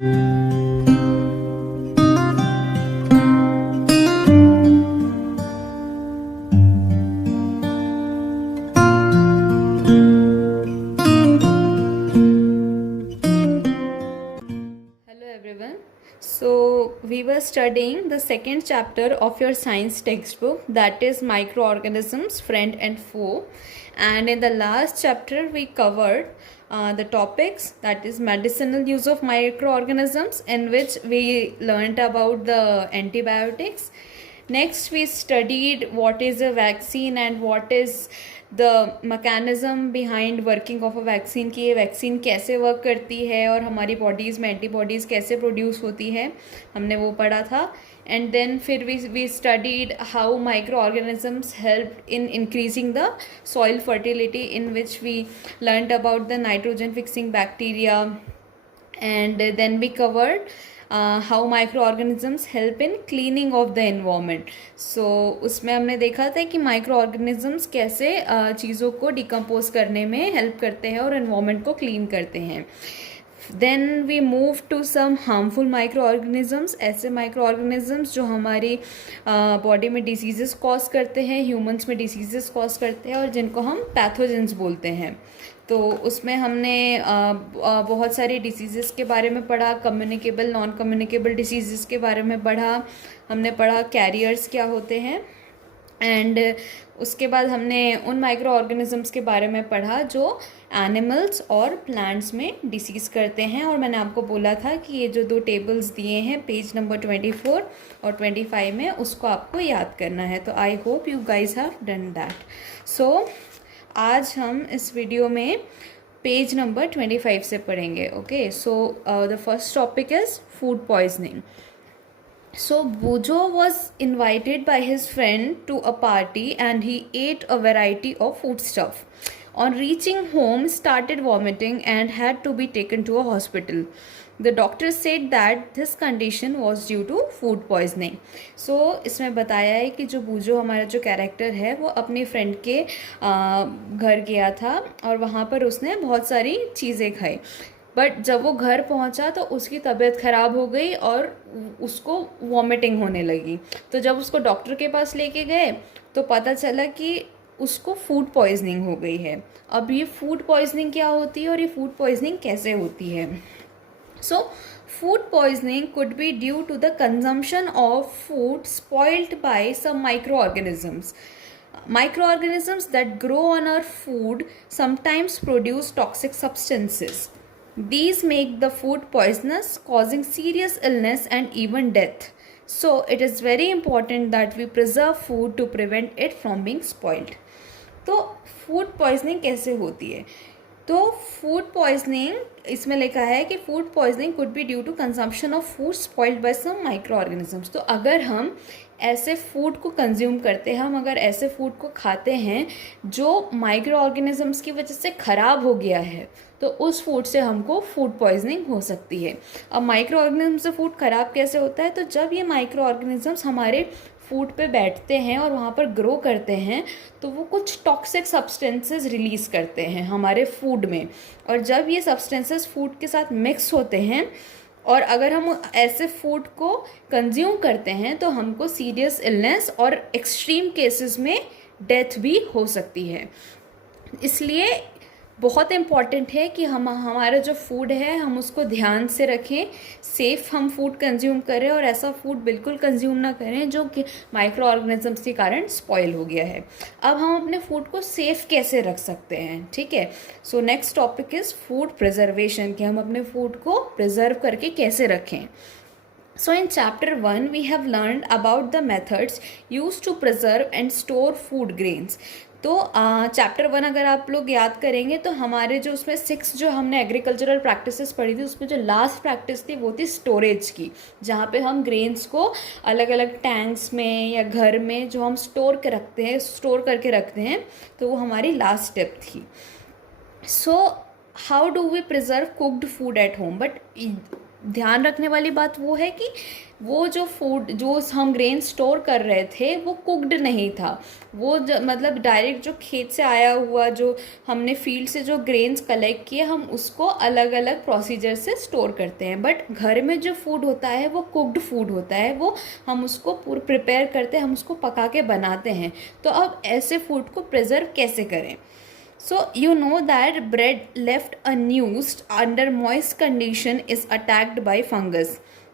Hello everyone. So we were studying the second chapter of your science textbook, that is microorganisms, friend and foe. And in the last chapter we covered the topics, that is medicinal use of microorganisms, in which we learnt about the antibiotics. Next we studied what is a vaccine and what is the mechanism behind working of a vaccine, कि ये vaccine कैसे work करती है और हमारी bodies में antibodies कैसे produce होती है, हमने वो पढ़ा था. एंड देन फिर we studied how micro organisms help in increasing the soil fertility, in which we learned about the nitrogen fixing bacteria. And then we covered how micro organisms help in cleaning of the environment. So उसमें हमने देखा था कि micro organisms कैसे चीज़ों को decompose करने में हेल्प करते हैं और एनवायरनमेंट को क्लीन करते हैं. Then we move to some harmful microorganisms, ऐसे माइक्रो ऑर्गेनिजम्स जो हमारी बॉडी में डिसीजेस कॉज करते हैं, ह्यूमंस में डिसीजेस कॉज करते हैं और जिनको हम पैथोजेंस बोलते हैं. तो उसमें हमने बहुत सारी डिसीज़ेस के बारे में पढ़ा, कम्युनिकेबल नॉन कम्युनिकेबल डिसीज़ेस के बारे में पढ़ा, हमने पढ़ा कैरियर्स क्या होते हैं. एंड उसके बाद हमने उन माइक्रो ऑर्गेनिजम्स के बारे में पढ़ा जो एनिमल्स और प्लांट्स में डिसीज़ करते हैं. और मैंने आपको बोला था कि ये जो दो टेबल्स दिए हैं पेज नंबर 24 और 25 में, उसको आपको याद करना है. तो I hope you guys have done that. So आज हम इस वीडियो में पेज नंबर 25 से पढ़ेंगे. Okay, so the first topic is food poisoning. So Bujo was invited by his friend to a party and he ate a variety of foodstuff. On reaching home, started vomiting and had to be taken to a hospital. The doctor said that this condition was due to food poisoning. So इसमें बताया है कि जो बूजो हमारा जो character है वो अपने फ्रेंड के घर गया था और वहाँ पर उसने बहुत सारी चीज़ें खाई. बट जब वो घर पहुंचा तो उसकी तबीयत ख़राब हो गई और उसको वॉमिटिंग होने लगी. तो जब उसको डॉक्टर के पास लेके गए तो पता चला कि उसको फूड पॉइजनिंग हो गई है. अब ये फूड पॉइजनिंग क्या होती है और ये फूड पॉइजनिंग कैसे होती है? So food poisoning could be due to the consumption of food spoiled by some microorganisms. Microorganisms that grow on our food sometimes produce toxic substances. These make the food poisonous, causing serious illness and even death. So it is very important that we preserve food to prevent it from being spoiled. तो food poisoning कैसे होती है? तो food poisoning इसमें लिखा है कि food poisoning could be due to consumption of food spoiled by some microorganisms. तो अगर हम ऐसे फूड को कंज्यूम करते हैं, हम अगर ऐसे फूड को खाते हैं जो माइक्रो ऑर्गेनिजम्स की वजह से ख़राब हो गया है, तो उस फूड से हमको फूड पॉइजनिंग हो सकती है. अब माइक्रो ऑर्गेनिज्म से फूड ख़राब कैसे होता है? तो जब ये माइक्रो ऑर्गेनिजम्स हमारे फूड पे बैठते हैं और वहाँ पर ग्रो करते हैं तो वो कुछ टॉक्सिक सब्सटेंसेस रिलीज़ करते हैं हमारे फूड में. और जब ये सब्सटेंसेस फूड के साथ मिक्स होते हैं और अगर हम ऐसे फूड को कंज्यूम करते हैं तो हमको सीरियस इलनेस और एक्सट्रीम केसेस में डेथ भी हो सकती है. इसलिए बहुत इम्पॉर्टेंट है कि हमारा जो फूड है हम उसको ध्यान से रखें, सेफ़ हम फूड कंज्यूम करें और ऐसा फूड बिल्कुल कंज्यूम ना करें जो कि माइक्रो ऑर्गेनिजम्स के कारण स्पॉइल हो गया है. अब हम अपने फूड को सेफ़ कैसे रख सकते हैं? ठीक है, so next topic is food preservation, कि हम अपने फूड को प्रिजर्व करके कैसे रखें. So in chapter 1 we have learned about the methods used to preserve and store food grains. तो चैप्टर 1 अगर आप लोग याद करेंगे तो हमारे जो उसमें 6 जो हमने एग्रीकल्चरल प्रैक्टिसेस पढ़ी थी उसमें जो लास्ट प्रैक्टिस थी वो थी स्टोरेज की, जहाँ पे हम ग्रेन्स को अलग अलग टैंक्स में या घर में जो हम स्टोर करके रखते हैं, तो वो हमारी लास्ट स्टेप थी. So how do we preserve cooked food at home? But ध्यान रखने वाली बात वो है कि वो जो फूड जो हम ग्रेन स्टोर कर रहे थे वो कुक्ड नहीं था। वो मतलब डायरेक्ट जो खेत से आया हुआ, जो हमने फील्ड से जो ग्रेन्स कलेक्ट किए, हम उसको अलग अलग प्रोसीजर से स्टोर करते हैं। बट घर में जो फूड होता है वो कुक्ड फूड होता है, वो हम उसको प्रिपेयर करते हैं, हम उसको पका के बनाते हैं। तो अब ऐसे फूड को प्रिजर्व कैसे करें? So you know that bread left unused under moist condition is attacked by fungus.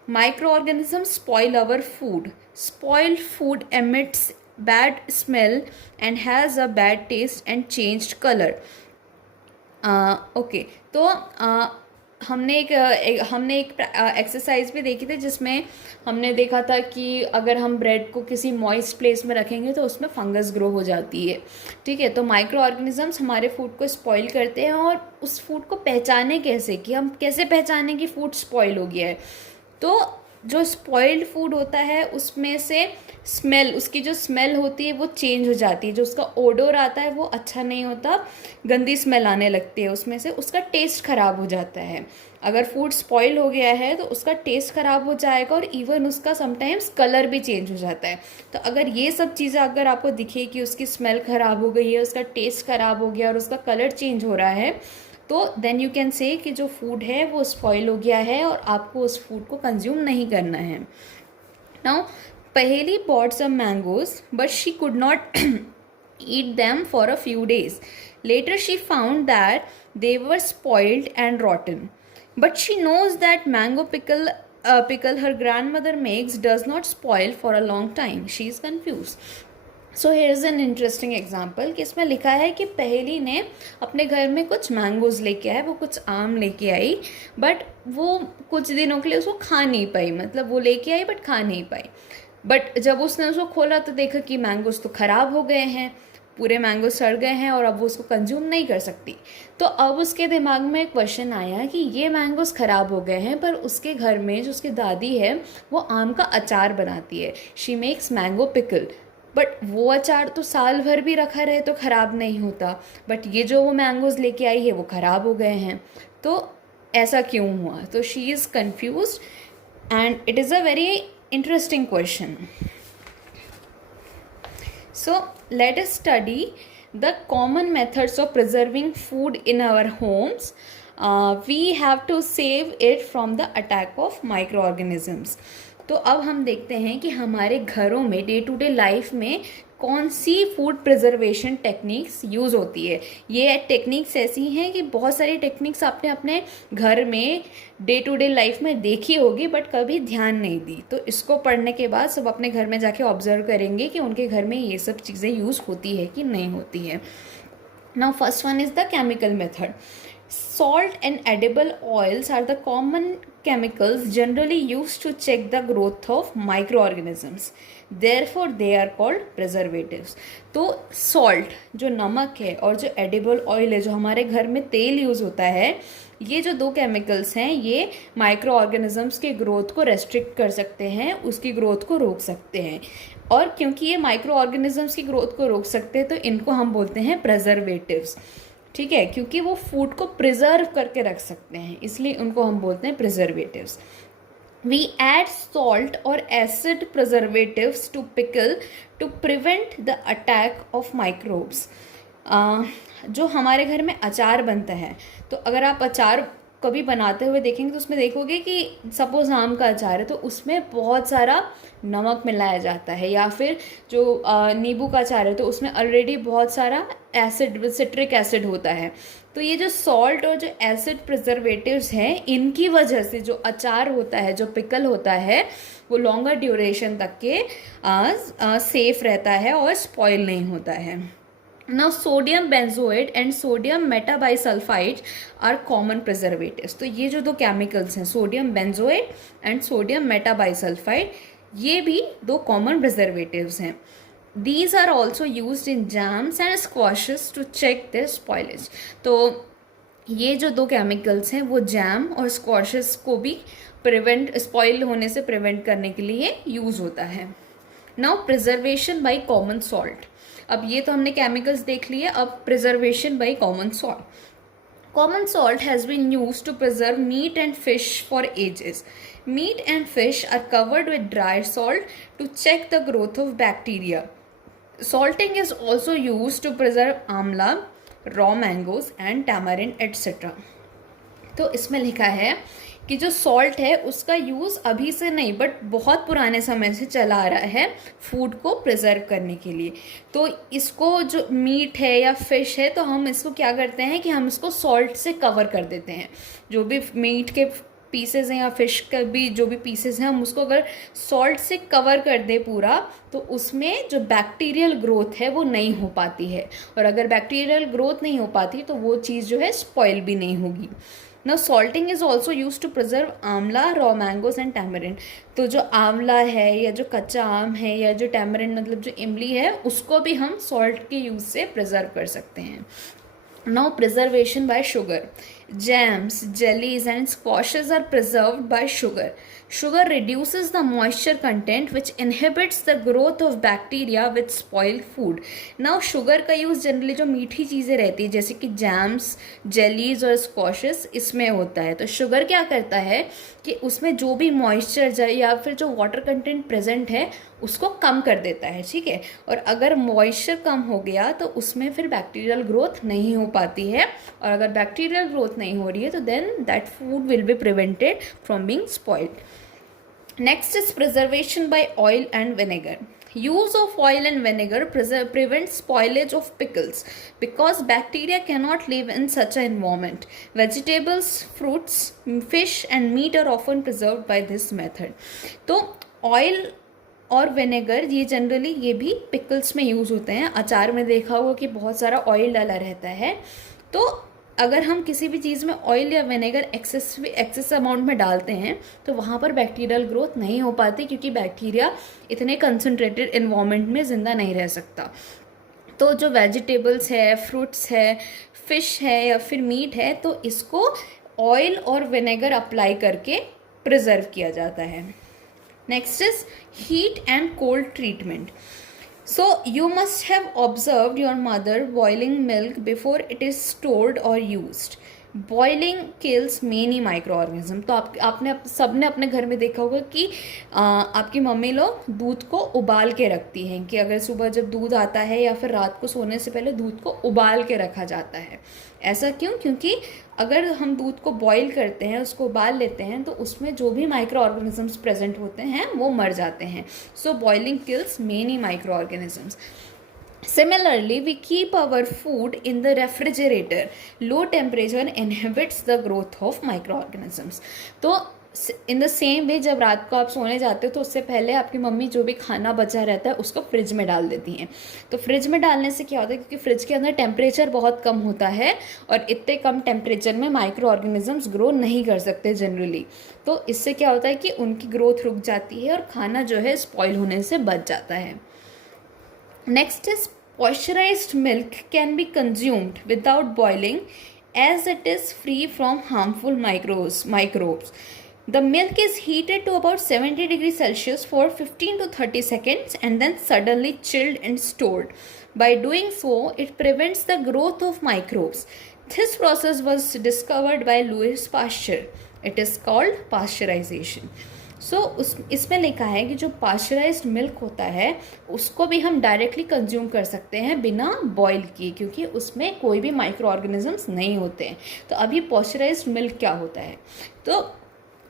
Microorganisms spoil our food. Spoiled food emits bad smell and has a bad taste and changed color. Okay, तो हमने एक exercise भी देखी थी जिसमें हमने देखा था कि अगर हम ब्रेड को किसी मॉइस्ट प्लेस में रखेंगे तो उसमें फंगस ग्रो हो जाती है। ठीक है, तो माइक्रो ऑर्गेनिजम्स हमारे फूड को स्पॉइल करते हैं। और उस फूड को पहचाने कैसे, कि हम कैसे पहचानें कि फूड स्पॉइल हो गया है? तो जो स्पॉइल्ड फूड होता है उसमें से स्मेल, उसकी जो स्मेल होती है वो चेंज हो जाती है। जो उसका ओडोर आता है वो अच्छा नहीं होता, गंदी स्मेल आने लगती है उसमें से, उसका टेस्ट ख़राब हो जाता है। अगर फूड स्पॉइल हो गया है तो उसका टेस्ट ख़राब हो जाएगा और इवन उसका समटाइम्स कलर भी चेंज हो जाता है। तो अगर ये सब चीज़ें अगर आपको दिखे कि उसकी स्मेल ख़राब हो गई है, उसका टेस्ट ख़राब हो गया और उसका कलर चेंज हो रहा है, तो देन यू कैन से कि जो फूड है वो स्पॉइल हो गया है और आपको उस फूड को कंज्यूम नहीं करना है। नाउ पहेली bought some mangoes but she could not eat them for a few days. Later she found that they were spoiled and rotten. But she knows that mango pickle her grandmother makes does not spoil for a long time. She is confused. So here is an interesting example कि इसमें लिखा है कि पहेली ने अपने घर में कुछ मैंगोज़ लेके आए, वो कुछ आम लेके आई, बट वो कुछ दिनों के लिए उसको खा नहीं पाई। मतलब वो लेके आई बट खा नहीं पाई। बट जब उसने उसको खोला तो देखा कि मैंगोज़ तो ख़राब हो गए हैं, पूरे मैंगो सड़ गए हैं और अब वो उसको कंज्यूम नहीं कर सकती। तो अब उसके दिमाग में एक क्वेश्चन आया कि ये मैंगोज़ ख़राब हो गए हैं, पर उसके घर में जो उसकी दादी है वो आम का अचार बनाती है। She makes mango pickle, but वो अचार तो साल भर भी रखा रहे तो ख़राब नहीं होता, बट ये जो वो मैंगोज़ लेके आई है वो ख़राब हो गए हैं। तो ऐसा क्यों हुआ? तो she is confuse and it is a very interesting question. So let us study the common methods of preserving food in our homes. We have to save it from the attack of microorganisms. तो अब हम देखते हैं कि हमारे घरों में day to day life में कौन sea food preservation techniques use होती है. ये टेक्निक्स ऐसी हैं कि बहुत सारी टेक्निक्स आपने अपने घर में डे टू डे लाइफ में देखी होगी बट कभी ध्यान नहीं दी. तो इसको पढ़ने के बाद सब अपने घर में जाके ऑब्जर्व करेंगे कि उनके घर में ये सब चीज़ें यूज़ होती है कि नहीं होती है. Now first one is the chemical method. Salt and edible oils are the common chemicals generally used to check the growth of microorganisms. Therefore, they are called preservatives. तो salt जो नमक है और जो edible oil है जो हमारे घर में तेल यूज़ होता है, ये जो दो केमिकल्स हैं ये माइक्रो ऑर्गेनिजम्स के ग्रोथ को रेस्ट्रिक्ट कर सकते हैं, उसकी ग्रोथ को रोक सकते हैं. और क्योंकि ये माइक्रो ऑर्गेनिजम्स की ग्रोथ को रोक सकते हैं तो इनको हम बोलते हैं प्रिजर्वेटिव्स. ठीक है, क्योंकि वो फूड को प्रिजर्व करके रख सकते हैं इसलिए उनको हम बोलते हैं प्रिजर्वेटिव्स. वी एड सॉल्ट और acid preservatives to pickle to prevent the attack of microbes. जो हमारे घर में अचार बनता है, तो अगर आप अचार कभी बनाते हुए देखेंगे तो उसमें देखोगे कि सपोज़ आम का अचार है तो उसमें बहुत सारा नमक मिलाया जाता है, या फिर जो नींबू का अचार है तो उसमें ऑलरेडी बहुत सारा एसिड, सिट्रिक एसिड होता है. तो ये जो सॉल्ट और जो एसिड प्रिजर्वेटिव्स हैं इनकी वजह से जो अचार होता है, जो पिकल होता है, वो लॉन्गर ड्यूरेशन तक के सेफ रहता है और स्पॉइल नहीं होता है. Now sodium benzoate and sodium metabisulfite are common preservatives. तो ये जो दो केमिकल्स हैं sodium benzoate and sodium metabisulphide, ये भी दो कॉमन प्रिजर्वेटिव्स हैं. These are also used in jams and squashes to check their spoilage. तो ये जो दो केमिकल्स हैं वो जैम और स्क्वाशेस को भी स्पॉइल होने से प्रिवेंट करने के लिए यूज़ होता है. Now preservation by common salt. अब ये तो हमने केमिकल्स देख लिए, अब preservation by common salt. Common salt has been used to preserve meat and fish for ages. Meat and fish are covered with dry salt to check the growth of bacteria. Salting is also used to preserve amla, raw mangoes and tamarind etc. तो इसमें लिखा है कि जो salt है उसका use अभी से नहीं बट बहुत पुराने समय से चला आ रहा है फूड को प्रिजर्व करने के लिए। तो इसको जो मीट है या फिश है तो हम इसको क्या करते हैं कि हम इसको सॉल्ट से कवर कर देते हैं। जो भी मीट के पीसेस हैं या फिश का भी जो भी पीसेस हैं हम उसको अगर सॉल्ट से कवर कर दे पूरा तो उसमें जो बैक्टीरियल ग्रोथ है वो नहीं हो पाती है, और अगर बैक्टीरियल ग्रोथ नहीं हो पाती तो वो चीज़ जो है स्पॉइल भी नहीं होगी। Now salting is also used to preserve आंवला, raw mangoes and tamarind। तो जो आंवला है या जो कच्चा आम है या जो tamarind मतलब जो इमली है उसको भी हम सॉल्ट के यूज़ से प्रिजर्व कर सकते हैं। Now preservation by sugar. Jams, jellies and squashes are preserved by sugar. Sugar reduces the moisture content which inhibits the growth of bacteria which spoil food. Now sugar का use generally जो मीठी चीज़ें रहती है जैसे कि जैम्स, जेलीज और स्क्वॉशेस इसमें होता है। तो शुगर क्या करता है कि उसमें जो भी मॉइस्चर या फिर जो वाटर कंटेंट प्रेजेंट है उसको कम कर देता है, ठीक है। और अगर मॉइस्चर कम हो गया तो उसमें फिर बैक्टीरियल ग्रोथ नहीं हो पाती है, और अगर बैक्टीरियल ग्रोथ नहीं हो रही है तो then that food will be prevented from being spoiled. Next is preservation by oil and vinegar. Use of oil and vinegar prevents spoilage of pickles because bacteria cannot live in such an environment. Vegetables, fruits, fish and meat are often preserved by this method. तो oil और vinegar ये generally ये भी pickles में use होते हैं। अचार में देखा होगा कि बहुत सारा ऑयल डाला रहता है। तो अगर हम किसी भी चीज़ में ऑयल या विनेगर एक्सेस अमाउंट में डालते हैं तो वहाँ पर बैक्टीरियल ग्रोथ नहीं हो पाती क्योंकि बैक्टीरिया इतने कंसनट्रेटेड इन्वायरमेंट में ज़िंदा नहीं रह सकता। तो जो वेजिटेबल्स है, फ्रूट्स है, फिश है या फिर मीट है तो इसको ऑयल और विनेगर अप्लाई करके प्रिजर्व किया जाता है। Next is heat and cold treatment. So you must have observed your mother boiling milk before it is stored or used. Boiling kills many microorganisms। तो आपने सबने अपने घर में देखा होगा कि आपकी मम्मी लोग दूध को उबाल के रखती हैं कि अगर सुबह जब दूध आता है या फिर रात को सोने से पहले दूध को उबाल के रखा जाता है। ऐसा क्यों? क्योंकि अगर हम दूध को बॉईल करते हैं, उसको उबाल लेते हैं तो उसमें जो भी माइक्रो ऑर्गेनिजम्स प्रेजेंट होते हैं वो मर जाते हैं। सो boiling kills many micro organisms. Similarly, we keep our food in the refrigerator. Low temperature inhibits the growth of microorganisms. तो इन द सेम वे जब रात को आप सोने जाते हो तो उससे पहले आपकी मम्मी जो भी खाना बचा रहता है उसको फ्रिज में डाल देती हैं। तो फ्रिज में डालने से क्या होता है, क्योंकि फ्रिज के अंदर टेम्परेचर बहुत कम होता है और इतने कम टेम्परेचर में माइक्रो ऑर्गेनिजम्स ग्रो नहीं कर सकते जनरली। तो इससे क्या होता है कि उनकी ग्रोथ रुक जाती है और खाना जो है स्पॉइल होने से बच जाता है। Next is pasteurized milk can be consumed without boiling as it is free from harmful microbes. The milk is heated to about 70 degrees Celsius for 15 to 30 seconds and then suddenly chilled and stored. By doing so, it prevents the growth of microbes. This process was discovered by Louis Pasteur. It is called pasteurization. इसमें लिखा है कि जो pasteurised milk होता है उसको भी हम डायरेक्टली कंज्यूम कर सकते हैं बिना बॉईल किए, क्योंकि उसमें कोई भी माइक्रो ऑर्गेनिजम्स नहीं होते हैं। तो अब ये पास्चराइज्ड मिल्क क्या होता है, तो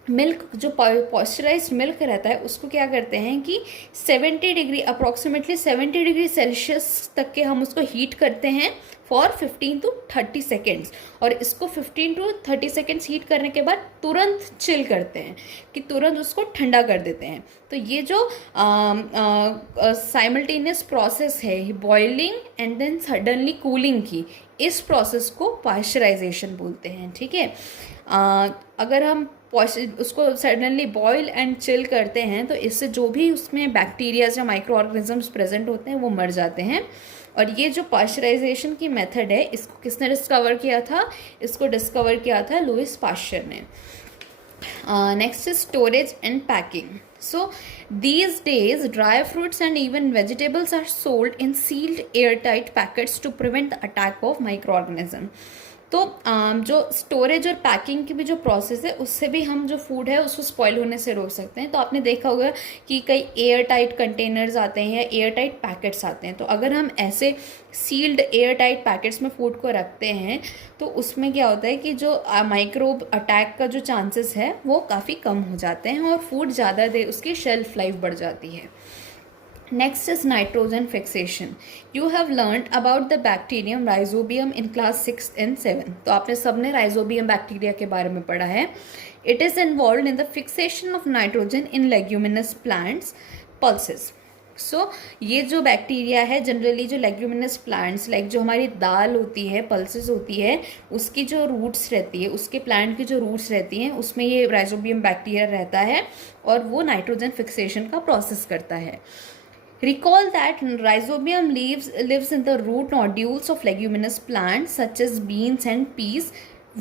मिल्क जो पॉस्चराइज्ड मिल्क रहता है उसको क्या करते हैं कि 70 डिग्री अप्रॉक्सीमेटली 70 डिग्री सेल्सियस तक के हम उसको हीट करते हैं फॉर 15 to 30 सेकेंड्स, और इसको 15 to 30 सेकेंड्स हीट करने के बाद तुरंत चिल करते हैं कि तुरंत उसको ठंडा कर देते हैं। तो ये जो साइमल्टेनियस प्रोसेस है boiling and then suddenly cooling की, इस प्रोसेस को पास्चराइजेशन बोलते हैं, ठीक है। अगर हम उसको सडनली बॉयल एंड चिल करते हैं तो इससे जो भी उसमें बैक्टीरियाज या माइक्रो ऑर्गेनिजम्स प्रेजेंट होते हैं वो मर जाते हैं। और ये जो पास्चराइजेशन की मेथड है इसको किसने डिस्कवर किया था, इसको डिस्कवर किया था लुइस पास्चर ने। Next is storage and packing. So these days dry fruits and even vegetables are sold in sealed airtight packets to prevent the attack of microorganisms. तो जो स्टोरेज और पैकिंग की भी जो प्रोसेस है उससे भी हम जो फूड है उसको स्पॉइल होने से रोक सकते हैं। तो आपने देखा होगा कि कई एयर टाइट कंटेनर्स आते हैं या एयर टाइट पैकेट्स आते हैं, तो अगर हम ऐसे सील्ड एयर टाइट पैकेट्स में फूड को रखते हैं तो उसमें क्या होता है कि जो माइक्रोब अटैक का जो चांसेस है वो काफ़ी कम हो जाते हैं और फूड ज़्यादा देर उसकी शेल्फ लाइफ बढ़ जाती है। Next is nitrogen fixation. You have learned about the bacterium Rhizobium in class 6 and 7. तो आपने सबने Rhizobium बैक्टीरिया के बारे में पढ़ा है. It is involved in the fixation of nitrogen in leguminous plants pulses. ये जो बैक्टीरिया है जनरली जो लेग्यूमिनस प्लांट्स लाइक जो हमारी दाल होती है, पल्सेस होती है, उसकी जो रूट्स रहती है, उसके प्लांट की जो रूट्स रहती हैं उसमें ये राइजोबियम बैक्टीरिया रहता है और वो नाइट्रोजन फिक्सेशन का प्रोसेस करता है। Recall that rhizobium lives in the root nodules of leguminous plants such as beans and peas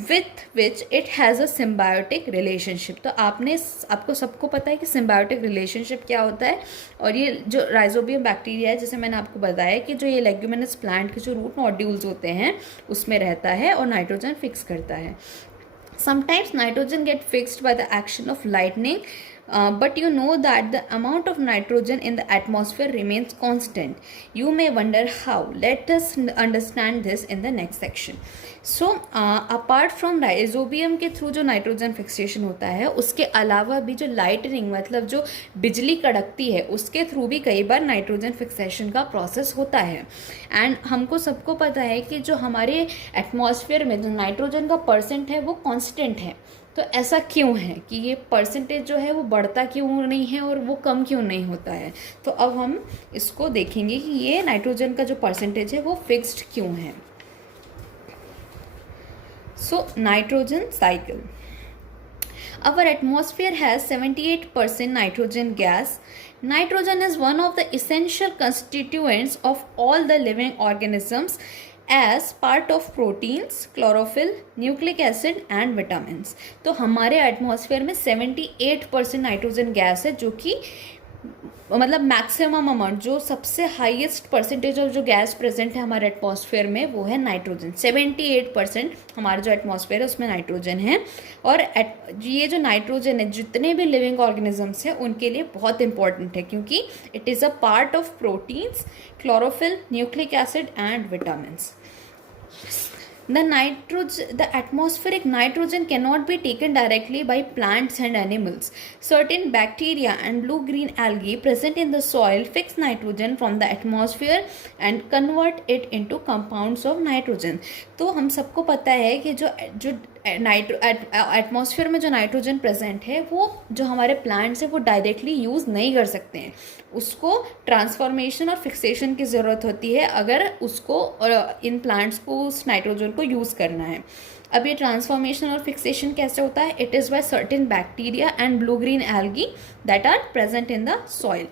with which it has a symbiotic relationship. तो आपको सबको पता है कि symbiotic relationship क्या होता है, और ये जो rhizobium बैक्टीरिया है जैसे मैंने आपको बताया कि जो ये leguminous plant के जो root nodules होते हैं उसमें रहता है और नाइट्रोजन फिक्स करता है। Sometimes nitrogen get fixed by the action of lightning, but you know that the amount of nitrogen in the atmosphere remains constant. You may wonder how. Let us understand this in the next section. So, apart from rhizobium के through जो nitrogen fixation होता है, उसके अलावा भी जो lightning मतलब जो बिजली कड़कती है उसके थ्रू भी कई बार नाइट्रोजन फिक्सेशन का प्रोसेस होता है। एंड हमको सबको पता है कि जो हमारे एटमॉस्फेयर में जो नाइट्रोजन का परसेंट है वो कांस्टेंट है। तो ऐसा क्यों है कि ये परसेंटेज जो है वो बढ़ता क्यों नहीं है और वो कम क्यों नहीं होता है? तो अब हम इसको देखेंगे कि ये नाइट्रोजन का जो परसेंटेज है वो फिक्स्ड क्यों है। So, nitrogen cycle. Our atmosphere has 78% nitrogen gas. Nitrogen is one of the essential constituents of all the living organisms as part of proteins, chlorophyll, nucleic acid and vitamins. तो हमारे atmosphere में 78% nitrogen gas है, जो कि मतलब maximum amount जो सबसे highest percentage of जो गैस प्रेजेंट है हमारे एटमॉस्फेयर में वो है नाइट्रोजन। 78% हमारा जो एटमॉस्फेयर है उसमें नाइट्रोजन है। और ये जो नाइट्रोजन है जितने भी लिविंग ऑर्गेनिजम्स हैं उनके लिए बहुत इंपॉर्टेंट है, क्योंकि it is a part of proteins, chlorophyll, nucleic acid and vitamins. The atmospheric nitrogen cannot be taken directly by plants and animals. Certain bacteria and blue-green algae present in the soil fix nitrogen from the atmosphere and convert it into compounds of nitrogen. तो हम सबको पता है कि जो atmosphere में जो nitrogen present है वो जो हमारे प्लांट्स है वो डायरेक्टली यूज़ नहीं कर सकते हैं, उसको ट्रांसफॉर्मेशन और फिक्सेशन की ज़रूरत होती है अगर उसको और इन प्लांट्स को उस नाइट्रोजन को यूज़ करना है। अब ये ट्रांसफॉर्मेशन और फिक्सेशन कैसे होता है? It is by certain bacteria and blue green algae that are present in the soil.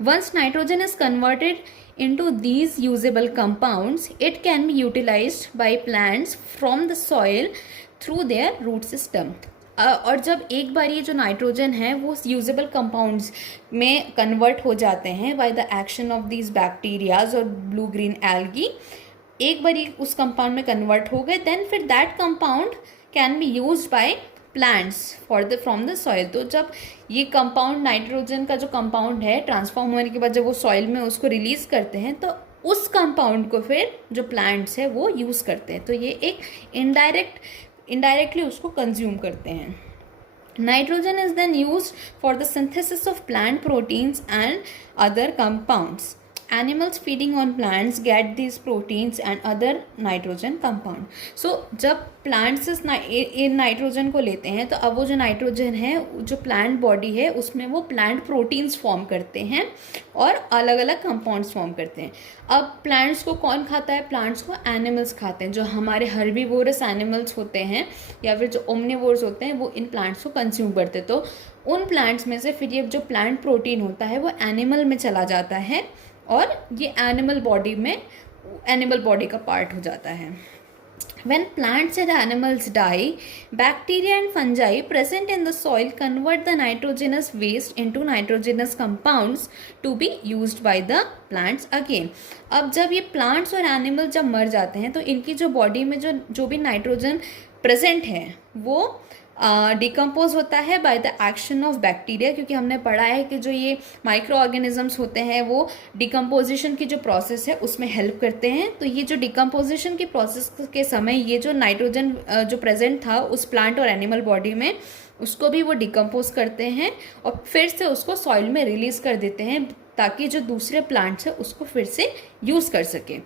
Once nitrogen is converted into these usable compounds, it can be utilized by plants from the soil through their root system. और जब एक बार ये जो nitrogen है वो usable compounds में convert हो जाते हैं by the action of these bacterias और ब्लू ग्रीन एल्गी, एक बार ये उस कंपाउंड में कन्वर्ट हो गए, देन फिर that compound can be used by plants from the soil. तो जब ये कंपाउंड नाइट्रोजन का जो कंपाउंड है ट्रांसफॉर्म होने के बाद जब वो सॉइल में उसको रिलीज करते हैं तो उस कंपाउंड को फिर जो प्लांट्स है वो यूज़ करते हैं। तो ये एक इनडायरेक्टली उसको कंज्यूम करते हैं। Nitrogen is then used for the synthesis of plant proteins and other compounds. Animals feeding on plants get these proteins and other nitrogen compound. So जब plants इन नाइट्रोजन को लेते हैं तो अब वो जो नाइट्रोजन है जो प्लांट बॉडी है उसमें वो प्लांट प्रोटीन्स फॉर्म करते हैं और अलग अलग कंपाउंड्स फॉर्म करते हैं। अब प्लांट्स को कौन खाता है? प्लांट्स को एनिमल्स खाते हैं। जो हमारे हर्बीवोरस एनिमल्स होते हैं या फिर जो ओमनिवोर्स होते हैं वो इन प्लांट्स को कंज्यूम करते हैं। तो उन प्लांट्स में से फिर ये जो प्लांट प्रोटीन होता है वो एनिमल में चला जाता है और ये एनिमल बॉडी का पार्ट हो जाता है। When plants and animals die, bacteria and fungi present in the soil convert the nitrogenous waste into nitrogenous compounds to be used by the plants again. अब जब ये plants और animals जब मर जाते हैं तो इनकी जो बॉडी में जो भी नाइट्रोजन प्रेजेंट है वो डिकम्पोज होता है by the action of bacteria, क्योंकि हमने पढ़ा है कि जो ये माइक्रो ऑर्गेनिजम्स होते हैं वो डिकम्पोजिशन की जो प्रोसेस है उसमें हेल्प करते हैं. तो ये जो डिकम्पोजिशन की प्रोसेस के समय ये जो नाइट्रोजन जो प्रेजेंट था उस प्लांट और एनिमल बॉडी में उसको भी वो डिकम्पोज करते हैं और फिर से उसको सॉइल में रिलीज कर देते हैं ताकि जो दूसरे प्लांट्स है उसको फिर से यूज़ कर सके.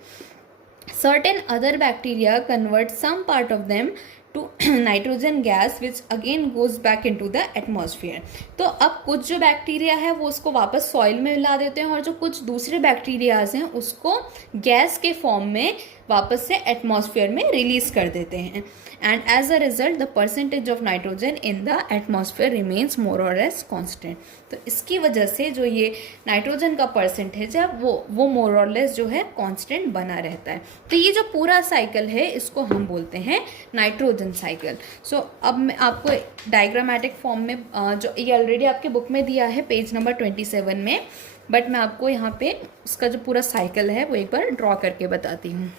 Certain other bacteria convert some part of them to nitrogen gas which again goes back into the atmosphere. तो अब कुछ जो बैक्टीरिया है वो उसको वापस सॉइल में मिला देते हैं और जो कुछ दूसरे बैक्टीरियाज हैं उसको गैस के फॉर्म में वापस से एटमॉस्फेयर में रिलीज कर देते हैं. And as a result the percentage of nitrogen in the atmosphere remains more or less constant. तो इसकी वजह से जो ये नाइट्रोजन का परसेंटेज है वो मोर और लेस जो है कांस्टेंट बना रहता है. तो ये जो पूरा साइकिल है इसको हम बोलते हैं नाइट्रोजन साइकिल. सो अब मैं आपको डायग्रामेटिक फॉर्म में जो ये ऑलरेडी आपके बुक में दिया है पेज नंबर 27 में, बट मैं आपको यहाँ पे उसका जो पूरा साइकिल है वो एक बार ड्रॉ करके बताती हूँ.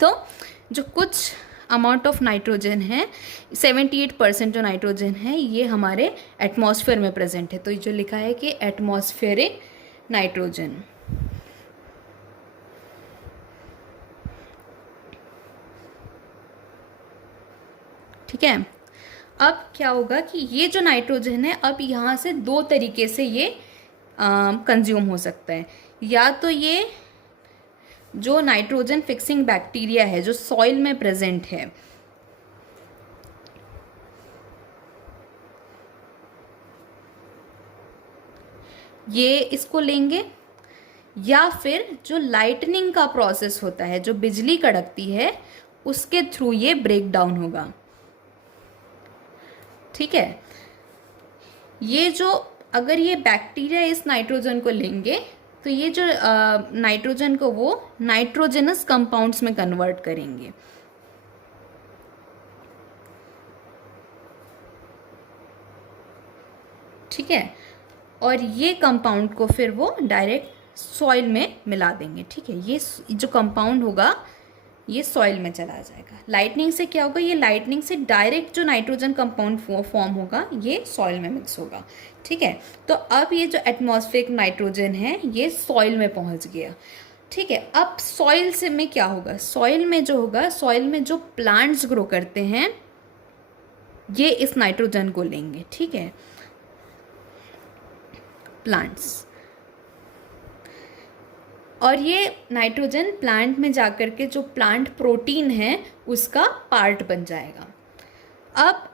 तो जो कुछ अमाउंट ऑफ नाइट्रोजन है 78% जो नाइट्रोजन है ये हमारे एटमॉस्फेयर में प्रेजेंट है. तो ये जो लिखा है कि एटमॉस्फेरिक नाइट्रोजन. ठीक है. अब क्या होगा कि ये जो नाइट्रोजन है अब यहाँ से दो तरीके से ये कंज्यूम हो सकता है. या तो ये जो नाइट्रोजन फिक्सिंग बैक्टीरिया है जो सॉइल में प्रेजेंट है ये इसको लेंगे, या फिर जो लाइटनिंग का प्रोसेस होता है जो बिजली कड़कती है उसके थ्रू ये ब्रेक डाउन होगा. ठीक है. ये जो अगर ये बैक्टीरिया इस नाइट्रोजन को लेंगे तो ये जो नाइट्रोजन को वो नाइट्रोजनस कंपाउंड्स में कन्वर्ट करेंगे. ठीक है. और ये कंपाउंड को फिर वो डायरेक्ट सॉइल में मिला देंगे. ठीक है. ये जो कंपाउंड होगा ये सॉइल में चला जाएगा. लाइटनिंग से क्या होगा, ये लाइटनिंग से डायरेक्ट जो नाइट्रोजन कंपाउंड फॉर्म होगा ये सॉइल में मिक्स होगा. ठीक है. तो अब ये जो एटमॉस्फेरिक नाइट्रोजन है ये सॉइल में पहुंच गया. ठीक है. अब सॉइल से में क्या होगा, सॉइल में जो होगा, सॉइल में जो प्लांट्स ग्रो करते हैं ये इस नाइट्रोजन को लेंगे. ठीक है. प्लांट्स, और ये नाइट्रोजन प्लांट में जाकर के जो प्लांट प्रोटीन है उसका पार्ट बन जाएगा. अब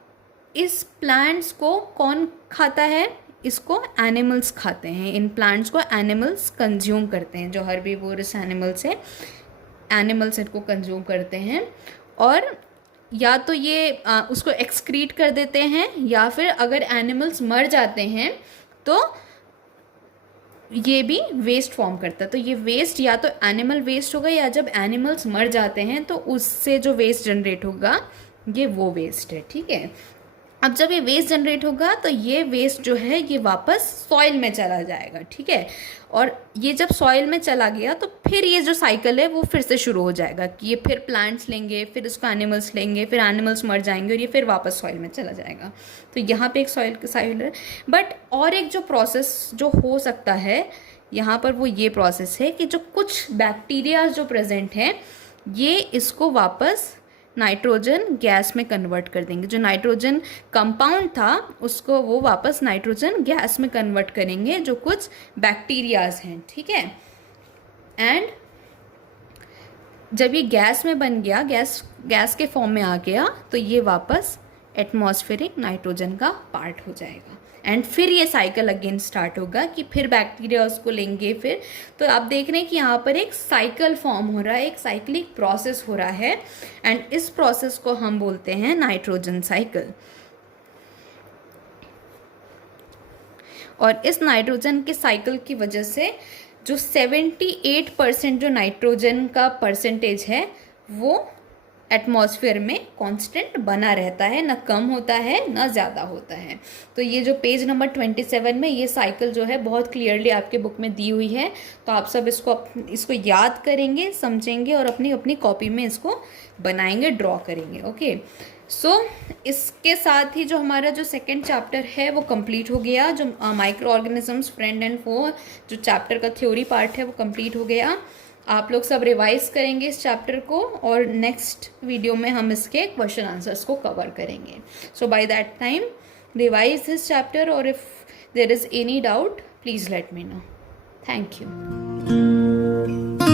इस प्लांट्स को कौन खाता है, इसको एनिमल्स खाते हैं. इन प्लांट्स को एनिमल्स कंज्यूम करते हैं. जो हर्बीवोरस एनिमल्स है एनिमल्स इनको कंज्यूम करते हैं. और या तो ये उसको एक्सक्रीट कर देते हैं, या फिर अगर एनिमल्स मर जाते हैं तो ये भी वेस्ट फॉर्म करता है. तो ये वेस्ट या तो एनिमल वेस्ट होगा, या जब एनिमल्स मर जाते हैं तो उससे जो वेस्ट जनरेट होगा ये वो वेस्ट है. ठीक है. अब जब ये वेस्ट जनरेट होगा तो ये वेस्ट जो है ये वापस सॉइल में चला जाएगा. ठीक है. और ये जब सॉइल में चला गया तो फिर ये जो साइकिल है वो फिर से शुरू हो जाएगा कि ये फिर प्लांट्स लेंगे, फिर उसको एनिमल्स लेंगे, फिर एनिमल्स मर जाएंगे और ये फिर वापस सॉइल में चला जाएगा. तो यहाँ पे एक साइकिल है. बट और एक जो प्रोसेस जो हो सकता है यहाँ पर वो ये प्रोसेस है कि जो कुछ बैक्टीरिया जो प्रेजेंट हैं ये इसको वापस नाइट्रोजन गैस में कन्वर्ट कर देंगे. जो नाइट्रोजन कंपाउंड था उसको वो वापस नाइट्रोजन गैस में कन्वर्ट करेंगे जो कुछ बैक्टीरियाज हैं. ठीक है. एंड जब ये गैस में बन गया, गैस के फॉर्म में आ गया, तो ये वापस एटमॉस्फेरिक नाइट्रोजन का पार्ट हो जाएगा. एंड फिर ये साइकिल अगेन स्टार्ट होगा कि फिर बैक्टीरिया उसको लेंगे. फिर तो आप देख रहे हैं कि यहाँ पर एक साइकिल फॉर्म हो रहा है, एक साइक्लिक प्रोसेस हो रहा है. एंड इस प्रोसेस को हम बोलते हैं नाइट्रोजन साइकिल. और इस नाइट्रोजन के साइकिल की वजह से जो 78% जो नाइट्रोजन का परसेंटेज है वो एटमॉस्फेयर में कांस्टेंट बना रहता है, ना कम होता है ना ज़्यादा होता है। तो ये जो पेज नंबर 27 में ये साइकिल जो है बहुत क्लियरली आपके बुक में दी हुई है। तो आप सब इसको याद करेंगे, समझेंगे और अपनी अपनी कॉपी में इसको बनाएंगे, ड्रॉ करेंगे। ओके, सो इसके साथ ही जो हमारा जो सेकेंड चैप्टर है वो कंप्लीट हो गया। जो माइक्रो ऑर्गेनिजम्स फ्रेंड एंड फो जो चैप्टर का थ्योरी पार्ट है वो कंप्लीट हो गया। आप लोग सब रिवाइज करेंगे इस चैप्टर को और नेक्स्ट वीडियो में हम इसके क्वेश्चन आंसर्स को कवर करेंगे। So by that time revise this chapter और if there is any doubt please let me know. Thank you.